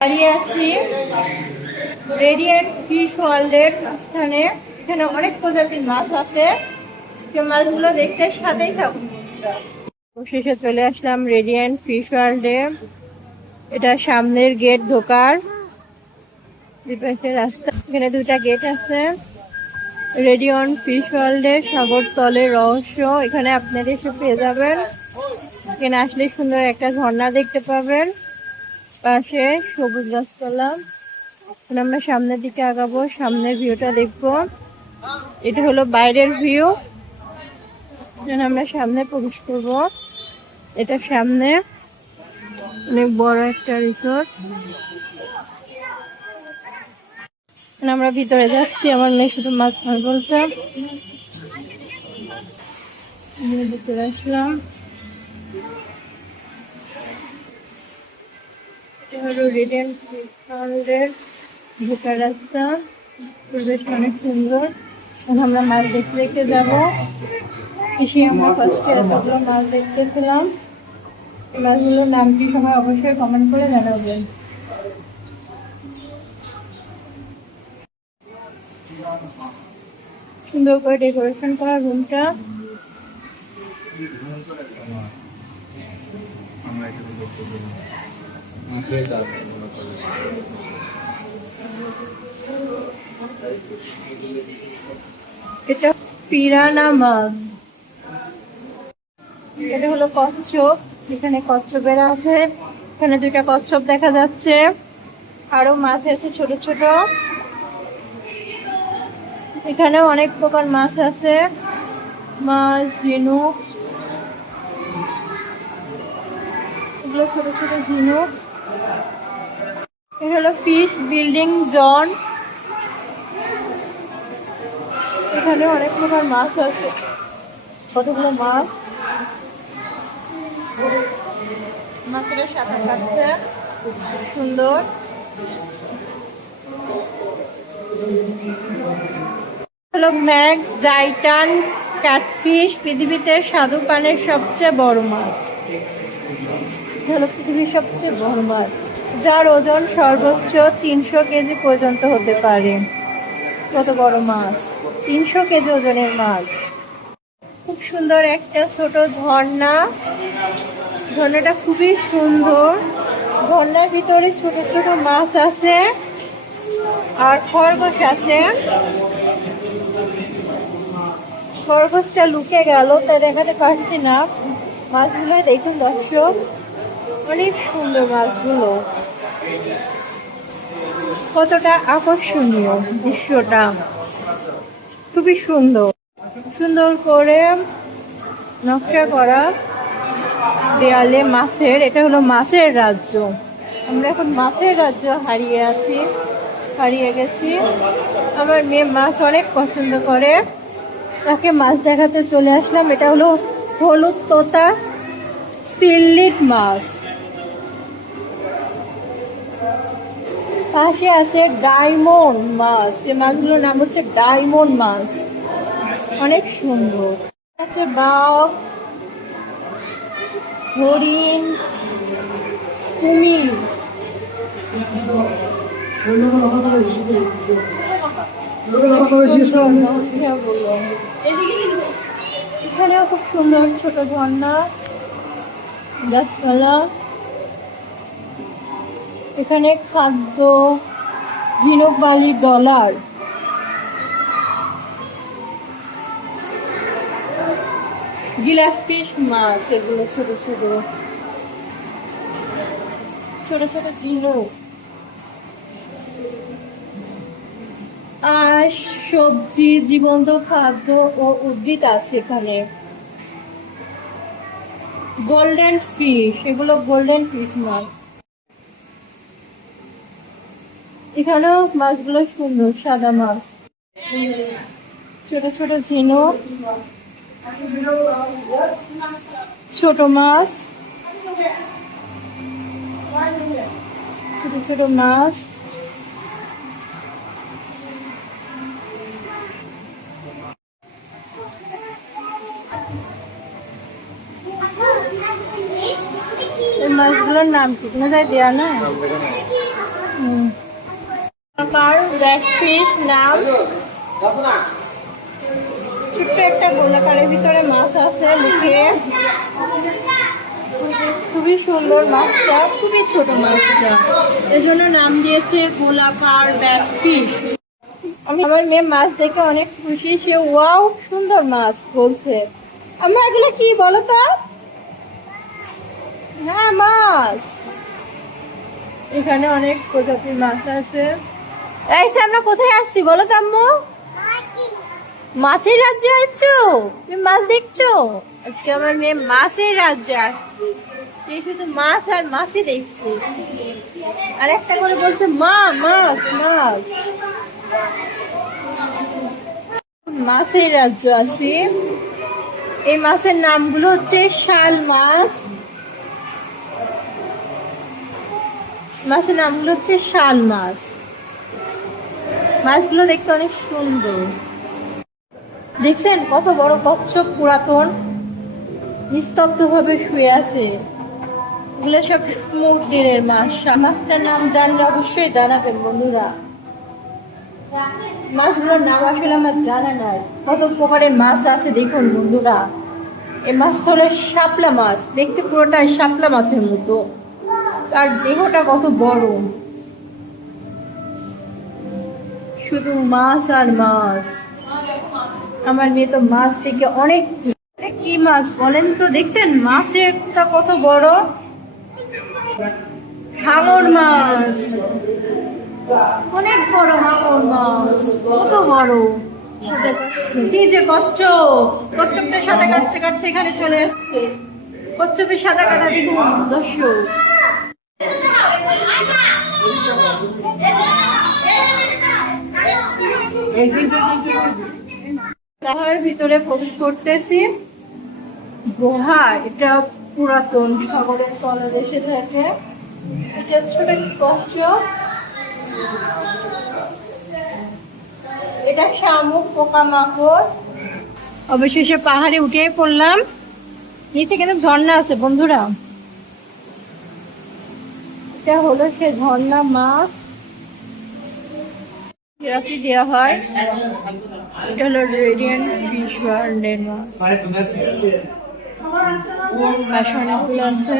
দাঁড়িয়ে আছি radiant fish ওয়ার্ল্ডের স্থানে। এখানে অনেক প্রজাতির মাছ আছে, যে মাছগুলো দেখতে সাথেই থাকুন বন্ধুরা। শেষে চলে আসলাম রেডিয়েন্ট ফিশ ওয়ার্ল্ডে। এটা সামনের গেট ঢোকার, দুপাশে রাস্তা, এখানে দুটা গেট আছে। রেডিয়েন্ট ফিশ ওয়ার্ল্ডের সাগর তলের রহস্য এখানে আপনারা এসে পেয়ে যাবেন। এখানে আসলে সুন্দর একটা ঝর্ণা দেখতে পাবেন, পাশে সবুজ গাছপালা। আমরা সামনের দিকে আগাবো, সামনের ভিউটা দেখবো। এটা হলো বাইরের ভিউ, আমরা সামনে প্রবেশ করবো। এটা সামনে অনেক বড় একটা রিসোর্ট। আমরা ভিতরে যাচ্ছি, আমার মেয়ে শুধু মাছ ধর বলতে। ভিতরে আসলাম, এটা হলো রেডিয়েন্ট ফিশ ওয়ার্ল্ডের ঢোকার রাস্তা। পরিবেশ অনেক সুন্দর। এখন আমরা মাছ দেখতে দেখতে যাবো। এসে আমরা ফার্স্টে এতগুলো মাছ দেখতেছিলাম। মাছগুলোর নাম কি সবাই অবশ্যই কমেন্ট করে জানাবেন। সুন্দর করে ডেকোরেশন করা রুমটা। এটা পিরানা মাছ, এটা হলো কচ্ছপ। এখানে কচ্ছপেরা আছে, এখানে দুইটা কচ্ছপ দেখা যাচ্ছে, আরো মাছ আছে ছোট ছোট। এখানে অনেক প্রকার মাছ আছে, মাছ, ঝিনুক, এগুলো ছোট ছোট ঝিনুক। এটা হলো ফিশ বিল্ডিং জোন, এখানে অনেক প্রকার মাছ আছে, কতগুলো মাছ। মাছেরা সাঁতার কাটছে, সুন্দর। হলো ম্যাগ জাইটান ক্যাটফিশ, পৃথিবীতে স্বাদু পানের সবচেয়ে বড় মাছ। হলো পৃথিবীর সবচেয়ে বড় মাছ, যার ওজন সর্বোচ্চ 300 কেজি পর্যন্ত হতে পারে। কত বড় মাছ, 300 কেজি ওজনের মাছ। খুব সুন্দর একটা ছোট ঝর্ণা, ঝর্ণাটা খুবই সুন্দর। ঝর্ণার ভিতরে ছোট ছোট মাছ আছে আর খরগোশ আছে। খরগোশটা লুকে গেল, তাই দেখাতে পারছি না। মাছগুলো দেখুন দর্শক, অনেক সুন্দর মাছগুলো, কতটা আকর্ষণীয় দৃশ্যটা, খুবই সুন্দর। সুন্দর করে নকশা করা দেয়ালে মাছের, এটা হলো মাছের রাজ্য। আমরা এখন মাছের রাজ্য হারিয়ে গেছি। আমার মেয়ে মাছ অনেক পছন্দ করে, তাকে মাছ দেখাতে চলে আসলাম। এটা হলো হলুদ তোতা সিল্লিড মাছ, পাশে আছে ডায়মন্ড মাছ। এই মাছগুলোর নাম হচ্ছে ডায়মন্ড মাছ, অনেক সুন্দর। আছে বাঘ, হরিণ, কুমির। এখানেও খুব সুন্দর ছোট ঝর্ণা, গাছপালা। এখানে খাদ্য, ঝিনুক, বালি, ডলার। গিলাফিশ মাছ, এগুলো ছোট ছোট ছোট ছোট ঝিনুক। আর সবজি, জীবন্ত খাদ্য ও উদ্ভিদ আছে এখানে। গোল্ডেন ফিশ, এগুলো গোল্ডেন ফিশ মাছ। এখানেও মাছগুলো সুন্দর, সাদা মাছ, ছোট ছোট ঝিনুক, ছোট মাছ, ছোট ছোট মাছ। এই মাছগুলোর নাম কি কোনো দেয়া না? ব্ল্যাক ফিশ নাম। ছোট্ট একটা গোলাকারের ভিতরে মাছ আছে মুখে, খুবই সুন্দর মাছটা, খুবই ছোট মাছটা, এজন্য নাম দিয়েছে গোলাকার ব্ল্যাক ফিশ। আমার মেয়ে মাছ দেখে অনেক খুশি, সে ওয়াও সুন্দর মাছ বলছে। আমরা এগুলো কি বলো তো? হ্যাঁ মাছ, এখানে অনেক প্রজাতির মাছ আছে। রাইসা আমরা কোথায় আসছি বলো তো আম্মু? মাছের রাজ্যে আসছো? তুমি মাছ দেখছো? আজকে আমার মেয়ে মাছের রাজ্যে আসছে, সে শুধু মাছ আর মাছই দেখছে, আর একটা করে বলছে মা মাছ মাছ। মাছের রাজ্য আছি। এই মাছের নামগুলো হচ্ছে শাল মাছ, মাছের নামগুলো হচ্ছে শাল মাছ। মাছগুলো দেখতে অনেক সুন্দর। দেখছেন কত বড় কচ্ছপ, পুরাতন, নিস্তব্ধ ভাবে শুয়ে আছে। এগুলো সব সমুদ্রের মাছ। মাছটার নাম জানলে অবশ্যই জানাবেন বন্ধুরা। মাছগুলোর নাম আসলে আমার জানা নাই। কত প্রকারের মাছ আছে দেখুন বন্ধুরা। এই মাছটা হলো শাপলা মাছ, দেখতে পুরোটাই শাপলা মাছের মতো, তার দেহটা কত বড়। শুধু মাছ আর মাছ। আমার মেয়ে তো মাছ থেকে অনেক, কি মাছ বলেন তো? দেখছেন মাছেরটা কত বড়, হাঙর মাছ, অনেক বড় হাঙর মাছ, কত বড়। কি যে কচ্ছপ, কচ্ছপটা সাদা কাটছে কাটছে এখানে চলে আসছে। কচ্ছপের সাদা কাটা দেখুন দর্শক। গুহার ভিতরে প্রবেশ করতেছি। গুহা এটা পুরাতন, সাগরের তলদেশে থাকে। এটা ছোট কচ্ছপ, এটা শামুক, পোকামাকড়। অবশেষে পাহাড়ে উঠে পড়লাম। নিচে কিন্তু ঝর্ণা আছে বন্ধুরা, এটা হলো সে ঝর্ণা মাছ থেরাপি দেওয়া হয়। এটা হলো রেডিয়েন্ট ফিশ ওয়ার্ল্ডের মাছ। পাশে অনেকগুলো আছে।